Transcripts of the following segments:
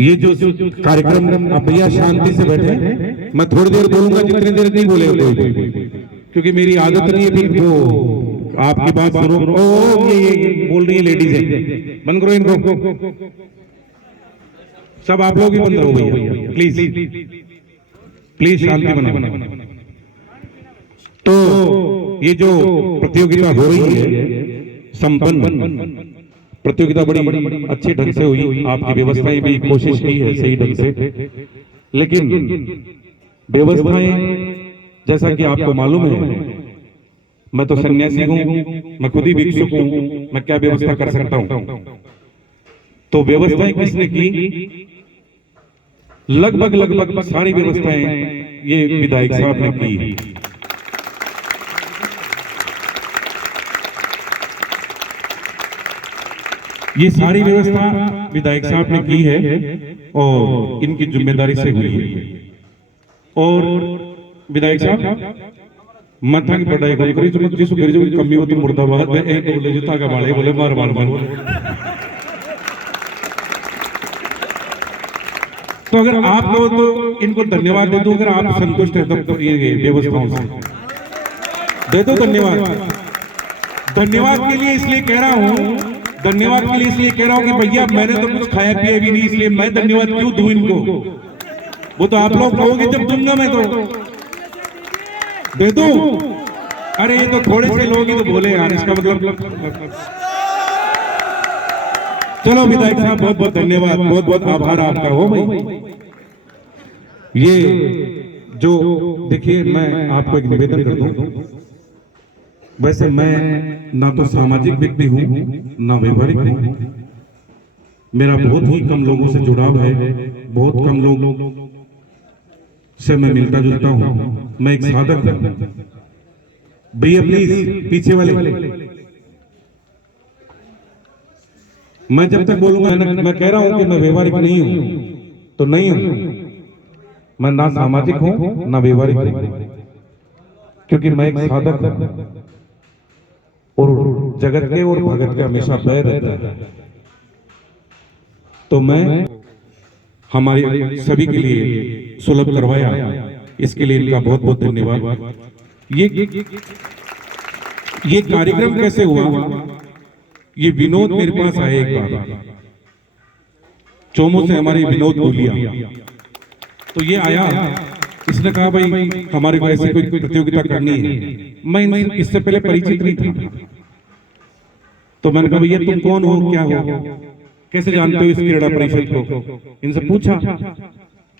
ये जो कार्यक्रम, आप भैया शांति से बैठे, मैं थोड़ी देर बोलूंगा, जितनी देर नहीं बोले क्योंकि मेरी आदत नहीं है फिर वो आपकी बात सुनो। ओ ये बोल रही है लेडीज है, बंद करो इनको, सब आप लोग ही बंद रहो भैया प्लीज प्लीज, शांति बनाओ। तो ये जो प्रतियोगिता हो रही है संपन्न, प्रतियोगिता बड़ी अच्छी ढंग से हुई, आपकी व्यवस्थाएं भी कोशिश की है सही ढंग से, लेकिन व्यवस्थाएं जैसा कि आपको मालूम है, मैं तो सन्यासी हूं, मैं खुद ही भिक्षुक हूं, मैं क्या व्यवस्था कर सकता हूं। तो व्यवस्थाएं किसने की? लगभग लगभग सारी व्यवस्थाएं ये विधायक साहब ने की। ये सारी व्यवस्था विधायक साहब ने की है और इनकी जिम्मेदारी से हुई है। और विधायक साहब माथा की पढ़ाई करी जो जिसको करी जो कमी हो तो मुर्दाबाद में एक बोले जूता का बाड़े बोले मार मार मार। तो अगर आप कहो तो इनको धन्यवाद दे दो, अगर आप संतुष्ट है तब ये व्यवस्थाओं से दे दो धन्यवाद। धन्यवाद के लिए इसलिए कह रहा हूं, धन्यवाद के लिए इसलिए कह रहा हूं कि भैया मैंने तो कुछ खाया पिया भी नहीं, इसलिए मैं धन्यवाद क्यों दूं इनको? वो तो आप लोग कहोगे जब दूंगा मैं तो दे दूं। अरे ये तो थोड़े से लोग ही तो बोले यार, इसका मतलब। चलो विधायक साहब बहुत बहुत धन्यवाद, बहुत बहुत आभार आपका हो भाई। ये जो देखिए, मैं आपको एक निवेदन कर दूं, वैसे मैं ना तो सामाजिक व्यक्ति हूं ना व्यवहारिक हूं, मेरा बहुत ही कम लोगों से जुड़ाव है, बहुत कम लोग से मैं मिलता जुलता हूं, मैं एक साधक हूं। भैया प्लीज पीछे वाले, मैं जब तक बोलूंगा मैं कह रहा हूं कि मैं व्यवहारिक नहीं हूं तो नहीं हूं, मैं ना सामाजिक हूं ना व्यवहारिक हूं, क्योंकि मैं एक साधक हूं और जगत के और भगत के हमेशा बैर रहता है। तो मैं हमारे सभी के लिए सुलभ करवाया, इसके लिए इनका बहुत बहुत धन्यवाद। ये कार्यक्रम कैसे हुआ? ये विनोद मेरे पास आए एक बार, चोमो से हमारे विनोद बोलिया, तो ये आया, इसने कहा भाई हमारे को ऐसी कोई प्रतियोगिता करनी है। मैं इससे पहले परिचित नहीं था, तो मैंने कहा भैया तुम कौन हो, क्या हो, कैसे जानते हो इस क्रीड़ा परिषद को? इनसे पूछा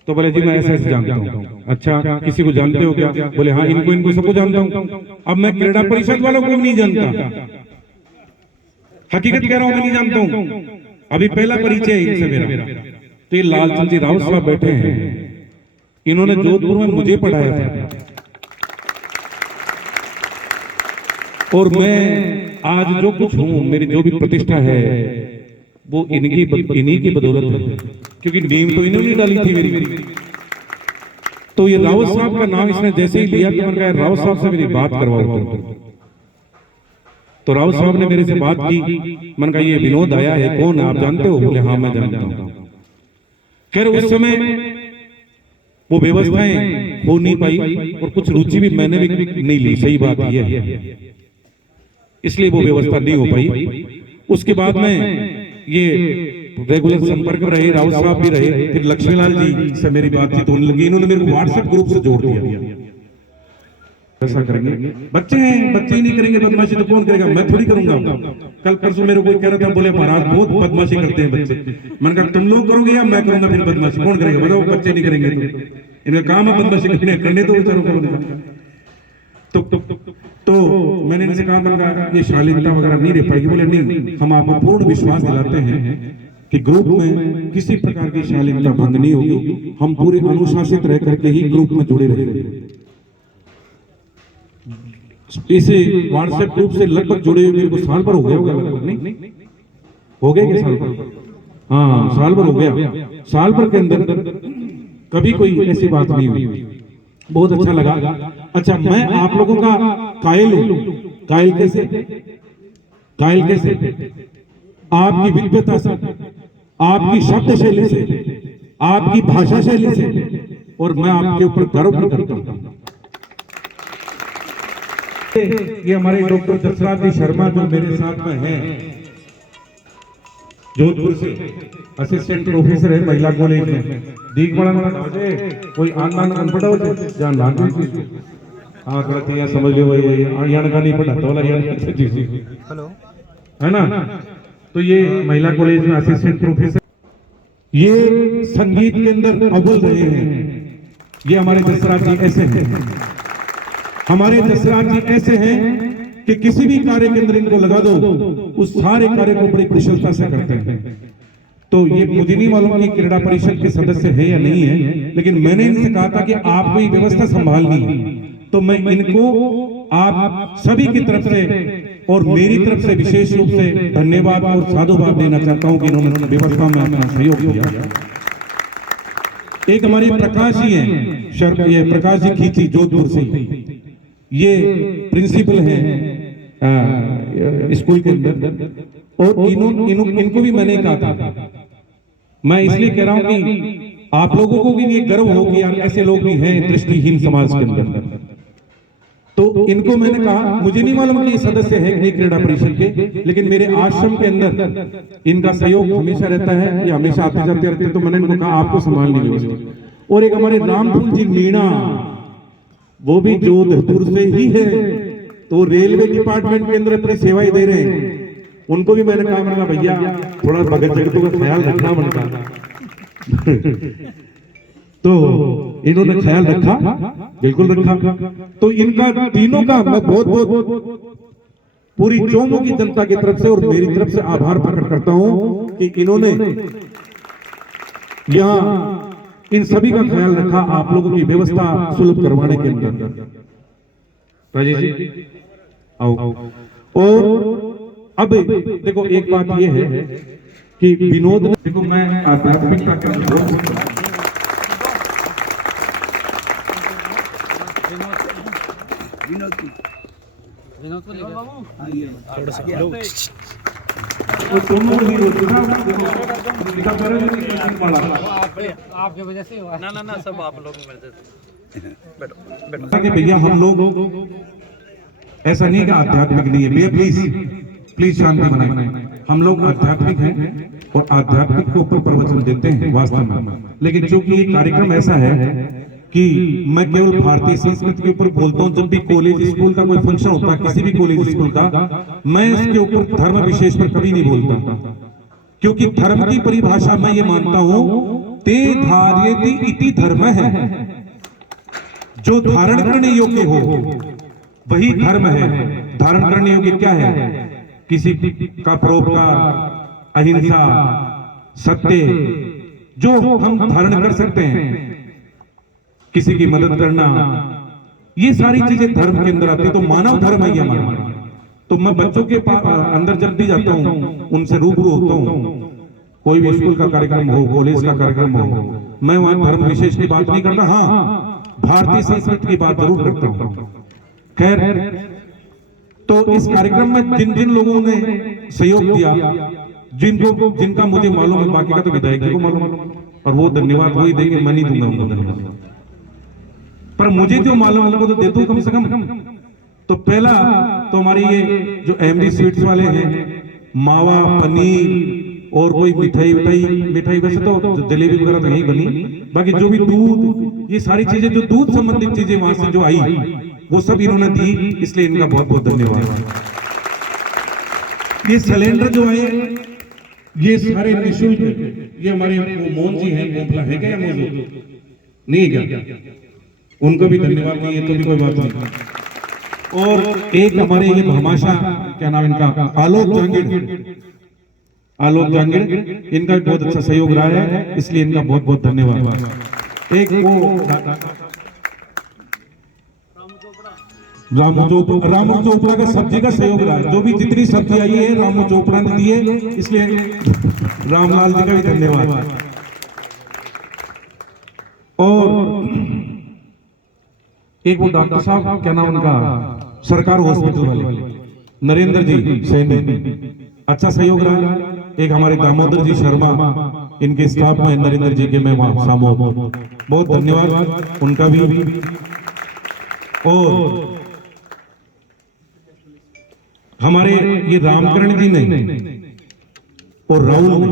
तो बोले जी मैं ऐसे ऐसे जानता हूँ। अच्छा किसी को जानते हो क्या? बोले हाँ इनको सबको जानता हूँ। अब मैं क्रीड़ा परिषद वालों को नहीं जानता, हकीकत कह रहा हूँ मैं नहीं जानता हूँ, अभी पहला परिचय है इनसे मेरा। तो ये लालचंद जी राउत साहब बैठे हैं, इन्होंने जोधपुर में मुझे पढ़ाया था और मैं आज जो कुछ हूं, मेरी जो भी प्रतिष्ठा है वो इन्हीं की बदौलत है, क्योंकि नींव तो इन्होंने डाली थी मेरी। तो ये रावत साहब का नाम इसने जैसे ही लिया कि मैंने कहा रावत साहब से मेरी बात करवाओ। तो रावत साहब ने मेरे से बात की, मैंने कहा ये विनोद आया है, कौन है आप जानते हो? बोले हाँ मैं जानता हूं। खैर उस समय वो व्यवस्थाएं हो नहीं पाई और कुछ रुचि भी मैंने भी नहीं ली, सही बात यह है, इसलिए वो व्यवस्था नहीं हो पाई। उसके बाद में ये रेगुलर संपर्क में रहे, राउत साहब भी रहे, फिर लक्ष्मीलाल जी से मेरी बातचीत होने लगी, इन्होंने मेरे को व्हाट्सएप ग्रुप से जोड़ दिया। ऐसा करेंगे, बच्चे हैं, बच्चे ही नहीं करेंगे बदमाशी तो कौन करेगा? मैं थोड़ी करूंगा। कल परसों मेरे को कह रहा था, बोले महाराज बहुत बदमाशी करते हैं बच्चे। मैंने कहा तुम लोग करोगे या मैं करूंगा फिर बदमाशी? कौन करेगा बताओ? बच्चे नहीं करेंगे तो इनका काम है बदमाशी करने दो, चलो करो। तो मैंने इनसे कहा, मैंने कहा ये शालीनता वगैरह नहीं रह पाएगी। बोले नहीं, हम आपको पूर्ण विश्वास दिलाते हैं कि ग्रुप में किसी प्रकार की शालीनता भंग नहीं होगी, हम पूरे अनुशासित रह करके ही ग्रुप में जुड़े रहेंगे। इसे व्हाट्सएप ग्रुप से लगभग जुड़े हुए मेरे को साल भर हो गया होगा, नहीं हो गया क्या? साल भर, हाँ साल भर हो गया। साल भर के अंदर कभी कोई ऐसी बात नहीं हुई, बहुत अच्छा लगा। अच्छा मैं आप लोगों का कायल हूं। कायल कैसे? कायल कैसे? आपकी विद्वता से, आपकी शब्द शैली से, आपकी भाषा शैली से, और मैं आपके ऊपर गर्व भी करता हूं। ये हमारे डॉक्टर जसराज जी शर्मा जो मेरे साथ में हैं, जोधपुर से असिस्टेंट प्रोफेसर है महिला कॉलेज में। दीग बड़ा हो जाए कोई आनंद अनपढ़ हो जाए जान लाग गई। हाँ गलती है, समझ लो भाई हरियाणा का नहीं पढ़ा तो हेलो है ना। तो ये महिला कॉलेज में असिस्टेंट प्रोफेसर, ये संगीत के अंदर अव्वल रहे हैं। ये हमारे जसराज जी ऐसे हैं, हमारे जसराज जी ऐसे हैं कि किसी भी कार्य के अंदर इनको लगा दो, उस सारे कार्य को बड़ी कुशलता से करते हैं। तो ये मुझे नहीं मालूम कि क्रीड़ा परिषद के सदस्य है या नहीं है, लेकिन मैंने इनसे कहा था कि आपको ये व्यवस्था संभालनी है, तो मैं इनको आप सभी की तरफ से और मेरी तरफ से विशेष रूप से धन्यवाद और साधुवाद देना चाहता हूं कि इन्होंने व्यवस्था में अपना सहयोग दिया। एक हमारे प्रकाश जी हैं, ये प्रकाश जी खींची जोधपुर से, ये प्रिंसिपल हैं स्कूल के अंदर, और इनको भी मैंने कहा था, मैं इसलिए कह रहा हूं कि आप लोगों को भी ये गर्व हो कि यार ऐसे लोग भी हैं दृष्टिहीन समाज के अंदर। तो इनको मैंने कहा, मुझे नहीं मालूम कि सदस्य है कि क्रीड़ा परिषद के, लेकिन मेरे आश्रम के अंदर इनका सहयोग हमेशा रहता है, ये हमेशा आते जाते रहते हैं। तो मैंने इनको कहा आपको संभालनी व्यवस्था। और एक हमारे रामफूल जी मीणा, वो भी जोधपुर से ही है, तो रेलवे डिपार्टमेंट के अंदर अपनी सेवाएं दे रहे हैं। उनको भी मैंने कहा भैया थोड़ा भगत जगतों का ख्याल रखना बनता। तो इन्होंने ख्याल रखा, बिल्कुल रखा। तो इनका तीनों का मैं बहुत बहुत पूरी चौमू की जनता की तरफ से और मेरी तरफ से आभार प्रकट करता हूं कि इन्होंने यहाँ इन सभी का ख्याल रखा, आप लोगों की व्यवस्था सुलभ करवाने के अंदर। राजेश जी आओ। और अब देखो एक बात ये है कि विनोद, देखो मैं आध्यात्मिकता का विनोद को थोड़ा सा आपके वजह से हुआ ना सब आप लोग बैठो भैया। हम लोग ऐसा नहीं कि आध्यात्मिक नहीं है भैया, प्लीज शांति बनाए। हम लोग आध्यात्मिक हैं और आध्यात्मिक के ऊपर प्रवचन देते हैं वास्तव में, लेकिन चूंकि ये कार्यक्रम ऐसा है कि मैं केवल भारतीय संस्कृति के ऊपर बोलता हूं। जब भी कॉलेज स्कूल का कोई फंक्शन होता है, किसी भी कॉलेज स्कूल का, मैं इसके ऊपर धर्म विशेष पर कभी नहीं बोलता, क्योंकि धर्म की परिभाषा मैं ये मानता हूं, ते धार्येति इति धर्म है, जो धारण करने योग्य हो वही धर्म है। धारण करने योग्य क्या है? किसी का परोपकार, अहिंसा, सत्य, जो हम धारण कर सकते हैं, किसी की मदद करना, ये सारी चीजें धर्म के अंदर आती है। तो मानव धर्म है ये हमारा। तो मैं बच्चों के अंदर जब भी जाता हूँ, उनसे रूबरू होता हूँ, कोई भी स्कूल का कार्यक्रम हो, कॉलेज का कार्यक्रम हो, मैं वहां धर्म विशेष की बात नहीं करता, हाँ भारतीय संस्कृति की बात जरूर करता हूँ। खैर, तो इस कार्यक्रम में जिन जिन लोगों ने सहयोग दिया, जिनका मुझे मालूम है, बाकी का तो विधायक जी को मालूम है, और वो धन्यवाद वही देंगे, मैं नहीं दूंगा उनको धन्यवाद, पर मुझे जो मालूम है उनको तो दे दूं कम से कम। तो पहला तो हमारी ये जो एमडी स्वीट्स वाले हैं, मावा, पनीर और कोई मिठाई वैसे तो जलेबी वगैरह तो यही बनी, बाकी जो भी दूध, ये सारी चीजें जो दूध संबंधित चीजें वहां से जो आई वो सब इन्होंने दी, इसलिए इनका बहुत बहुत धन्यवाद। ये सिलेंडर जो आए ये सारे निःशुल्क, ये हमारे मोहन जी हैं, मोहला है क्या मौजूद नहीं है क्या? उनको भी धन्यवाद नहीं है तो भी कोई बात नहीं। और एक हमारे ये भामाशाह, क्या नाम इनका, आलोक जांगिड़, इनका भी बहुत अच्छा सहयोग रहा है, इसलिए इनका बहुत बहुत धन्यवाद। एक वो रामू चोपड़ा का सब्जी का सहयोग रहा है, जो भी जितनी सब्जी आई है रामू चोपड़ा ने दी है, इसलिए रामलाल जी का भी धन्यवाद। और एक वो डॉक्टर साहब, क्या नाम उनका, सरकार हॉस्पिटल वाले नरेंद्र जी सैनी, अच्छा सहयोग रहा। एक हमारे दामोदर जी शर्मा, इनके स्टाफ में नरेंद्र जी के मैं वहां शामिल हूं, बहुत धन्यवाद उनका भी। और हमारे ये रामकरण जी ने और राहुल ने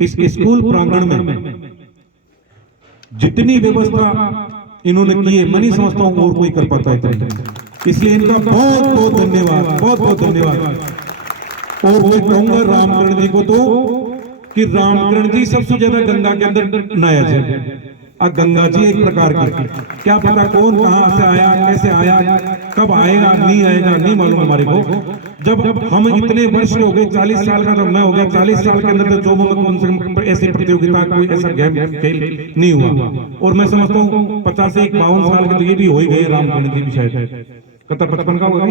इस स्कूल प्रांगण में जितनी व्यवस्था इन्होंने की है, मैं नहीं समझता हूं और कोई कर पाता है, इसलिए इनका बहुत बहुत धन्यवाद, बहुत बहुत धन्यवाद। और मैं कहूंगा रामकरण जी को तो कि रामकरण जी सबसे ज्यादा गंगा के अंदर नहाया है। अब गंगा जी एक प्रकार की, क्या पता कौन कहां से आया, कैसे आया, कब आएगा नहीं आएगा नहीं मालूम हमारे को। जब हम इतने वर्ष हो गए, 40 साल का तो मैं हो गया, 40 साल के अंदर तो जो कम से कम ऐसी प्रतियोगिता कोई ऐसा गेम खेल नहीं हुआ। और मैं समझता हूँ 50 से 52 साल के तो ये भी हो ही गए रामकरण जी भी शायद, कता 55 का होगा,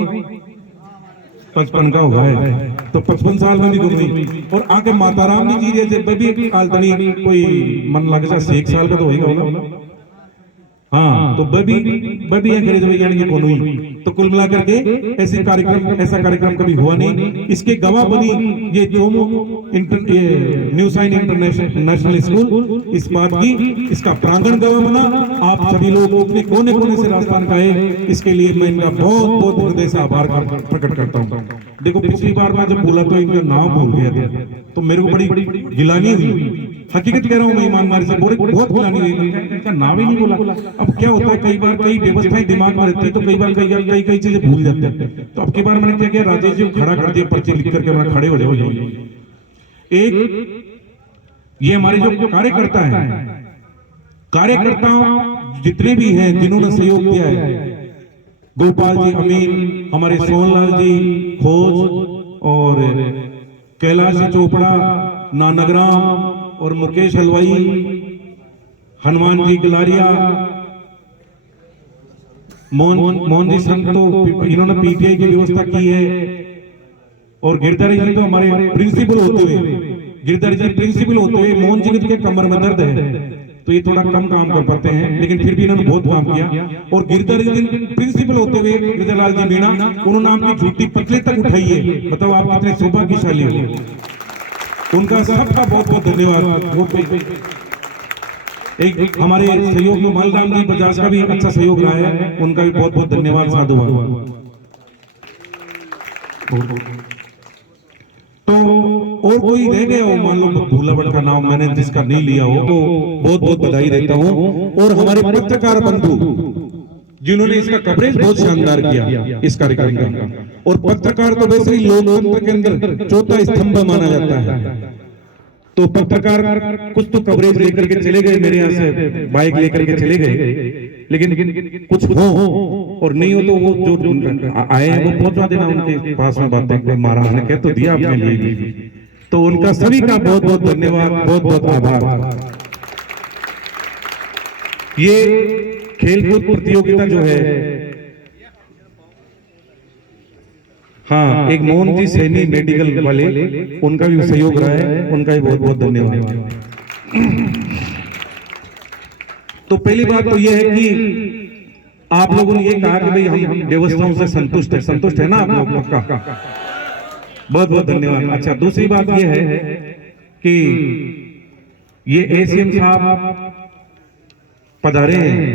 55 का होगा है, तो 55 साल में भी गुजरी। और आके माता राम जी जैसे बबी आलतनी कोई मन लग जा 1 साल का तो होगा, हाँ, तो बबी अंग्रेज यानी कौन हुई। तो कुल मिलाकर के ऐसा कार्यक्रम कभी हुआ नहीं। इसके गवाह बनी ये Jomo new sign international school, इस बात की इसका प्रांगण गवाह बना। आप सभी लोग अपने कोने कोने से राजस्थान का है, इसके लिए मैं इनका बहुत बहुत हृदय से आभार प्रकट करता हूँ। देखो पिछली बार मैं जब बोला तो इनका नाम भूल गया था, तो मेरे को बड़ी गिलानी हुई, हकीकत कह रहा हूं मैं ईमानदारी से, बहुत गिलानी हुई, इनका नाम ही नहीं बोला। अब क्या होता है कई बार कई व्यवस्थाएं दिमाग में रहती है, तो कई बार कई चीजें भूल जाते हैं। तो अब की बार मैंने क्या किया, राजेश जी को खड़ा कर दिया, पर्ची लिख करके मैं खड़े हो जाओ। एक ये हमारे जो कार्यकर्ता हैं, कार्यकर्ताओं जितने भी हैं जिन्होंने सहयोग किया है, गोपाल जी अमीन, हमारे सोनलाल जी खोज और कैलाश चोपड़ा, नानगराम और मुकेश हलवाई, हनुमान जी गलारिया, मोहन जी संत, तो इन्होंने पीटीआई की व्यवस्था की है। और गिरधर जी तो हमारे प्रिंसिपल होते हुए मोहन जी के कमर में दर्द है, तो ये थोड़ा कम काम कर पाते हैं, लेकिन फिर भी इन्होंने बहुत काम किया। और गिरधर जी प्रिंसिपल होते हुए गिरधरलाल जी मीणा, उन्होंने आपकी झूठी पतले तक उठाई है, बताओ आप कितने सौभाग्यशाली हो। उनका सबका बहुत बहुत धन्यवाद। एक हमारे सहयोग में मालराम जी बजाज का भी अच्छा सहयोग रहा है, उनका भी बहुत बहुत धन्यवाद, साधुवाद। तो और कोई रह गया हो, मान लो भूलावट का नाम मैंने जिसका नहीं लिया हो, तो बहुत बहुत बधाई देता हूं। और हमारे पत्रकार बंधु जिन्होंने इसका कवरेज बहुत शानदार किया इस कार्यक्रम का, और पत्रकार तो वैसे ही लोकतंत्र के अंदर चौथा स्तंभ माना जाता है। तो पत्रकार कुछ तो कवरेज लेकर के चले गए, मेरे यहाँ से बाइक लेकर के चले गए, लेकिन कुछ हो और नहीं हो तो वो जो आए हैं वो पहुंचा देना उनके पास में। बातें महाराज ने कह तो दिया अपने लिए, तो उनका सभी का बहुत बहुत धन्यवाद, बहुत बहुत आभार। ये खेलकूद प्रतियोगिता जो है, हाँ, एक मोहन जी सैनी मेडिकल वाले, उनका भी सहयोग रहा है, उनका भी बहुत बहुत धन्यवाद। तो पहली बात तो यह है कि आप लोगों ने ये कहा कि भाई हम व्यवस्थाओं से संतुष्ट है ना आप लोग, पक्का, बहुत बहुत धन्यवाद। अच्छा, दूसरी बात यह है कि ये एसीएम साहब पधारे हैं।